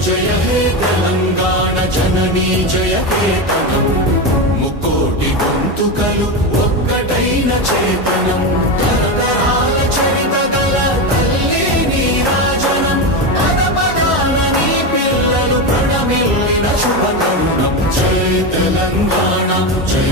जय हे तेलंगाण जननी जय केतనం ముకోటి గొంతుకలు ఒక్కటైన చేతనం తరతరాల చరిత గల తల్లి నీరాజనం పదపదాన నీ పిల్లలు ప్రణమిల్లిన శుభతరుణం జై తెలంగాణ జై